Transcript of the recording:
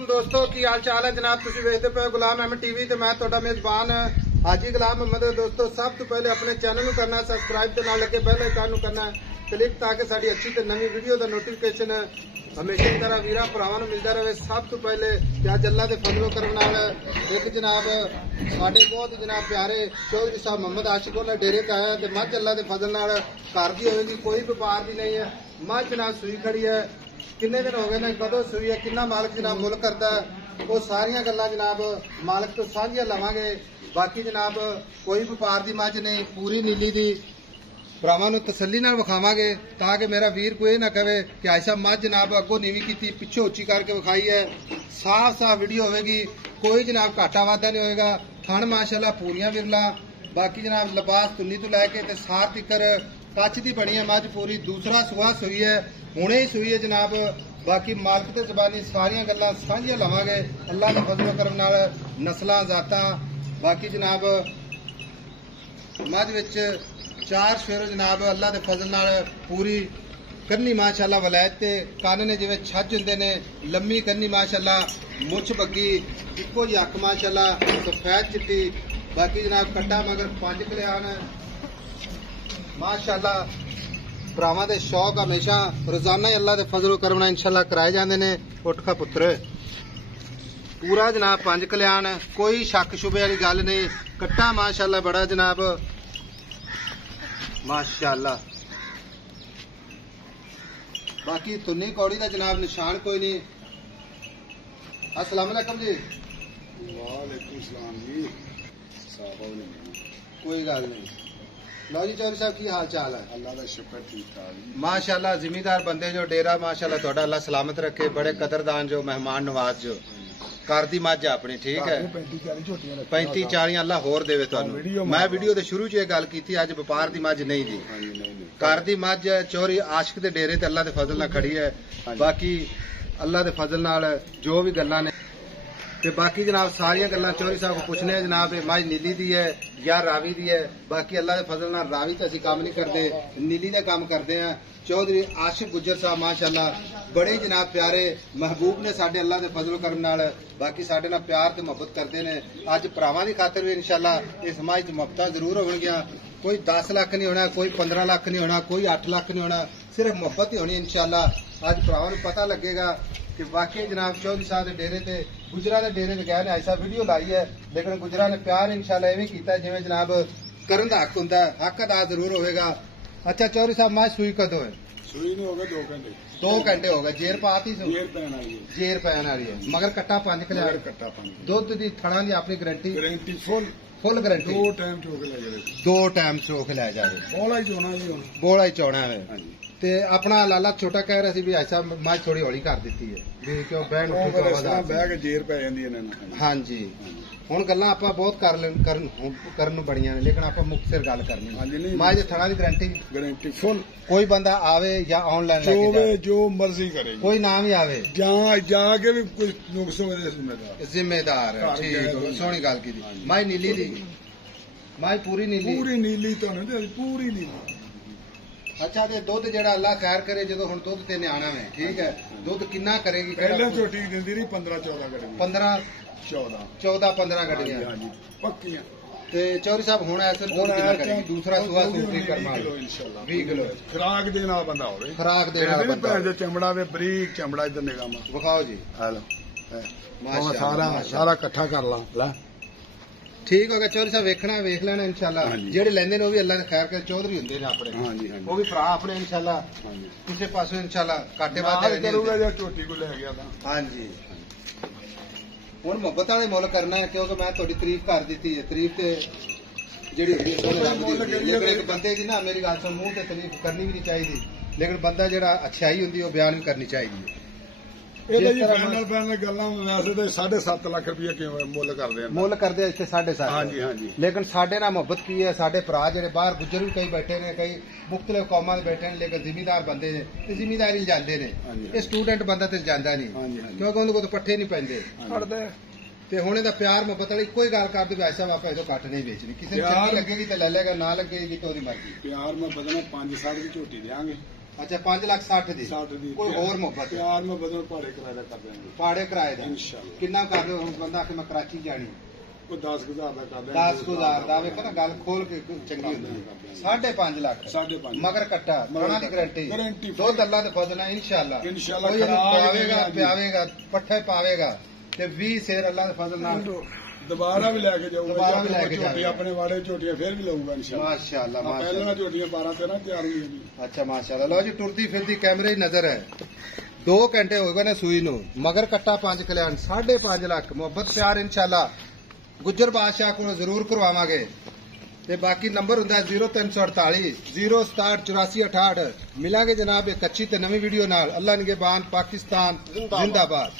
दोस्तों की हाल चाल है जनाब, तुम वेखते पे गुलाम अहमद टीवी ते मैं तुहाडा मेजबान हाजी गुलाम अहमद। दोस्तों सब तो पहले अपने चैनल को करना सब्सक्राइब ते नाल लगे बेल आइकन करना क्लिक ताकि साडी अच्छी ते नवी वीडियो दा नोटिफिकेशन हमेशा की तरह वीरा भरावां नूं मिलदा रहे। सब तो पहले अज अल्लाह दे फजलो करम नाल एक जनाब साडे बहुत जनाब प्यारे चौधरी साहब मोहम्मद आशिक उन्हां डेरे ते आया ते मझ अल्लाह दे फजल नाल घर दी होएगी, कोई व्यापार दी नहीं है। मझ जनाब सूई खड़ी है, किन्ने दिन हो गए ने, कदों सूई है, किन्ना मालक जनाब मुल करदा है, वो सारियां गल्लां जनाब मालक तो साझियां लवांगे। बाकी जनाब कोई व्यापार दी मझ नहीं, पूरी नीली दी भरावां नूं तसल्ली नाल विखावांगे ताकि मेरा वीर कोई ना कहे कि ऐसा मझ जनाब अगों नीवी की पिछों उच्ची करके विखाई है। साफ साफ वीडियो होगी, कोई जनाब घाटा वाधा नहीं होएगा। थण माशाअल्लाह पूरियां विरला, बाकी जनाब लिबास तुन्नी तो लैके ते सार तिकर कच दी बनी है मझ पूरी। दूसरा सुहा सुई है, हुणे ही सुई है जनाब। बाकी मालक ते जबानी सारियां गल्लां सांझियां लवांगे अल्लाह दे फजलो करम नाल, नस्लां जातां। बाकी जनाब मझ विच चार शेर जनाब अल्लाह दे फजल नाल पूरी करनी माशाअल्लाह वलैत ते कन्न ने जिवें छज हुंदे ने, लम्मी करनी माशाअल्लाह, मुछ बग्गी, इक्को जी अख माशाअल्लाह, सफेद चिट्टी। बाकी जनाब कट्टा मगर 5 कल्याण माशाअल्लाह। भरावां दे शौक हमेशा रोजाना ही अल्लाह दे फजल करम नाल इंशाअल्लाह कराए जांदे ने। उठखा पुत्र पूरा जनाब 5 कल्याण, कोई शक शुबे वाली गल नहीं। कट्टा माशाअल्लाह बड़ा जनाब माशाअल्लाह। बाकी तुन्नी कौड़ी का जनाब निशान कोई नहीं। अस्सलाम वालेकुम जी। वालेकुम सलाम जी। कोई गल नहीं। लो जी चौधरी साहब की हाल चाल है? अल्लाह का शुक्र ठीक ठाक माशाअल्लाह। जिमीदार बंदे जो डेरा माशाअल्लाह थोड़ा अल्लाह सलामत रखे, बड़े कदरदान जो मेहमान नवाज जो घर दी मझ अपनी ठीक है। 35-40 अल्लाह होर देवे तुहानू। मैं वीडियो दे शुरू च ये गल कीती, अज व्यापार दी मझ नहीं दी, घर दी मझ चौधरी आशिक दे डेरे ते अल्लाह दे फजल नाल खड़ी है। बाकी अल्लाह दे फजल नाल जो भी गल्लां ने ते बाकी जनाब सारियां गल्लां चौधरी साहब को पुछने जनाब मझ नीली दी है या रावी दी है। बाकी अल्लाह दे फजल नाल रावी ते असीं काम नहीं करते, नीली दा काम करते हैं। चौधरी आशिक गुज्जर साहब माशाअल्लाह बड़े जनाब प्यारे महबूब ने साडे अल्लाह दे फजल करम नाल। बाकी साडे नाल प्यार ते मोहब्बत करते ने। अज भरावां दी खातर भी इंशाअल्लाह इस समाज च मोहब्बतां जरूर होणगियां। कोई 10 लाख नहीं होना, कोई 15 लाख नहीं होना, कोई 8 लाख नहीं होना, सिर्फ मोहब्बत ही होनी इंशाअल्लाह। अज भरावां नूं पता लगेगा कि वाकई जनाब चौधरी साहब के डेरे ते गुजरा के डेरे ते गए ने। ऐसा वीडियो लाई है लेकिन गुजरा ने प्यार इंशाअल्लाह इवें कीता जिवें जनाब करन दा हक हुंदा है, हक अदा जरूर होएगा। अच्छा चौधरी साहब मैं सूई कदों है? सूई नहीं हो गए 2 घंटे। 2 घंटे हो गए। जेर पाती सो? जेर पैन वाली है। जेर पैन वाली है मगर कट्टा 5 कल्याण। कट्टा 5 दुध दी थणा दी अपनी guarantee? Guarantee full guarantee. 2 time चोक ले जावे। 2 टाइम चोक लै जावे। बोला ही चोना जी हुण। बोला ही चौना है। हां जी। ते अपना लाला छोटा कह रहा सी भी ऐसा मझ थोड़ी हौली कर दी है भी क्यों बहन बह के जेर पै जांदी इन्हां नूं। हाँ जी। हुण गल्लां आपां बहुत करन नूं बड़ियां ने लेकिन आपां मुख्तसर गल करनी। मझ दे थणा दी गारंटी फुल। कोई बंदा आवे या ऑनलाइन लेके जो मर्जी करे, कोई नाम ही आवे जाके भी कोई नुक्स होवे जिम्मेदार। ठीक सोहनी गल की। मझ नीली दी, मझ पूरी नीली तो नहीं, पूरी नीली। अच्छा ते दुध जेड़ा अल्लाह खैर करे जो हुण दुध ते आना है ठीक है, दुध किन्ना करेगी? पहले झोटी दिंदी रही 15-14 गड्डियां। 15-14-15 गड्डियां पक्कियां। ते चौधरी साहब हुण ऐसे दूसरा सुहा सूत्री करना 20 किलो खुराक दे नाल बंदा होवे। खुराक दे नाल बंदा चमड़ा वे बरीक चमड़ा इधर निगाह विखाओ जी। हेलो सारा इकट्ठा कर ला। ठीक हो गया चौधरी साहब, वेखना वेख लेना इंशाअल्लाह। जेडे लेंदे ने वो भी अल्लाह ने खैर करे, चौधरी हुंदे ने अपने। हां जी वो भी भरा अपने इंशाअल्लाह किसी पासों इंशाअल्लाह काटे वादे करूंगा जो झोटी को ले गया था। हां जी। हुण मोहब्बत वाले मुल करना है क्योंकि मैं थोड़ी तारीफ कर दी है। तारीफ ते जेडी होंदी सोने रब दी होंदी है, लेकिन एक बंदे दी ना मेरी गल सुन मुंह ते तारीफ करनी भी नहीं चाहिए, लेकिन बंदा जेड़ा अच्छाई हुंदी है वो बयान भी करनी चाहिए। फाइनल गल्लां वैसे तो 7.5 लाख रुपया मुल करदे हैं। मुल करदे इत्थे 7.5। हां जी हां जी। लेकिन साडे नाल मोहब्बत की है, साडे भरा जेड़े बाहर गुज्जर भी कई बैठे ने, कई मुख्तलिफ कौमां दे बैठे ने, लेकिन जिमीदार बंदे ने ते जिमीदारी जांदे ने। ये स्टूडेंट बंदा ते जांदा नहीं क्योंकि उहदे कोल पट्ठे नहीं पैंदे ते हुण इहदा प्यार मोहब्बत वाली कोई गल कर दे ऐसा वापस इहदों घट नहीं बेचनी। किसी नूं चंगी लगेगी ते ले लेगा, ना लगेगी तो ओहदी मर्जी। प्यार मोहब्बत नाल 5 साल की झोटी देंगे ਅੱਛਾ 5,60,000 ਦੀ 60 ਦੀ ਕੋਈ ਹੋਰ ਮੁਹੱਬਤ ਪਿਆਰ ਮੈਂ ਬਦਲ ਭਾੜੇ ਕਿਰਾਏ ਦਾ ਕਰ ਦਿਆਂਗੇ ਪਾੜੇ ਕਿਰਾਏ ਦਾ ਇਨਸ਼ਾਅੱਲਾ ਕਿੰਨਾ ਕਰ ਦਿਓ ਹੁਣ ਬੰਦਾ ਕਿ ਮੈਂ ਕਰਾਚੀ ਜਾਣੀ ਉਹ 10,000 ਦਾ ਕਰ ਦਿਆਂਗੇ 10,000 ਦਾ ਵੇਖੋ ਨਾ ਗੱਲ ਖੋਲ ਕੇ ਚੰਗੀ ਹੁੰਦੀ ਹੈ 5.5 ਲੱਖ 5.5 ਮਗਰ ਕੱਟਾ ਪੁਰਾਣਾ ਦੀ ਗਾਰੰਟੀ ਗਾਰੰਟੀ ਦੁੱਧ ਅੱਲਾ ਦੇ ਫਜ਼ਲ ਨਾਲ ਇਨਸ਼ਾਅੱਲਾ ਇਨਸ਼ਾਅੱਲਾ ਕੋਈ ਇਹਨੂੰ ਖਰਾਬ ਪਾਵੇਗਾ ਨਹੀਂ ਪਿਆਵੇਗਾ ਪੱਠੇ ਪਾਵੇਗਾ ਤੇ 20 ਸੇਰ ਅੱਲਾ ਦੇ ਫਜ਼ਲ ਨਾਲ ਦੁਬਾਰਾ ਵੀ ਲੈ ਕੇ ਜਾਊਗਾ ਦੁਬਾਰਾ ਵੀ ਲੈ ਕੇ ਝੋਟੀ ਜਾਊਗਾ। ਆਪਣੇ ਵਾੜੇ ਝੋਟੀਆਂ ਫੇਰ ਵੀ ਲਊਗਾ ਇਨਸ਼ਾਅੱਲਾ ਮਾਸ਼ਾਅੱਲਾ ਮਾਸ਼ਾਅੱਲਾ ਪਹਿਲਾਂ ਝੋਟੀਆਂ 12 13 ਤਿਆਰ ਹੋਈਆਂ ਜੀ ਅੱਛਾ ਮਾਸ਼ਾਅੱਲਾ ਲਓ ਜੀ ਟੁਰਦੀ ਫਿਰਦੀ ਕੈਮਰੇ 'ਚ ਨਜ਼ਰ ਹੈ 2 ਘੰਟੇ ਹੋ ਗਏ ਨੇ ਸੂਈ ਨੂੰ ਮਗਰ ਕੱਟਾ 5 ਕਲਿਆਣ 5.5 ਲੱਖ ਮੁਹੱਬਤ ਪਿਆਰ ਇਨਸ਼ਾਅੱਲਾ ਗੁੱਜਰ ਬਾਦਸ਼ਾਹ ਕੋਲ ਜ਼ਰੂਰ ਕਰਵਾਵਾਂਗੇ ਤੇ ਬਾਕੀ ਨੰਬਰ ਹੁੰਦਾ 0348 0678468 ਮਿਲਾਂਗੇ ਜਨਾਬ ਇੱਕ ਅੱਛੀ ਤੇ ਨਵੀਂ ਵੀਡੀਓ ਨਾਲ ਅੱਲਾ ਨਿਗਹਿਬਾਨ ਪਾਕਿਸਤਾਨ ਜ਼ਿੰਦਾਬਾਦ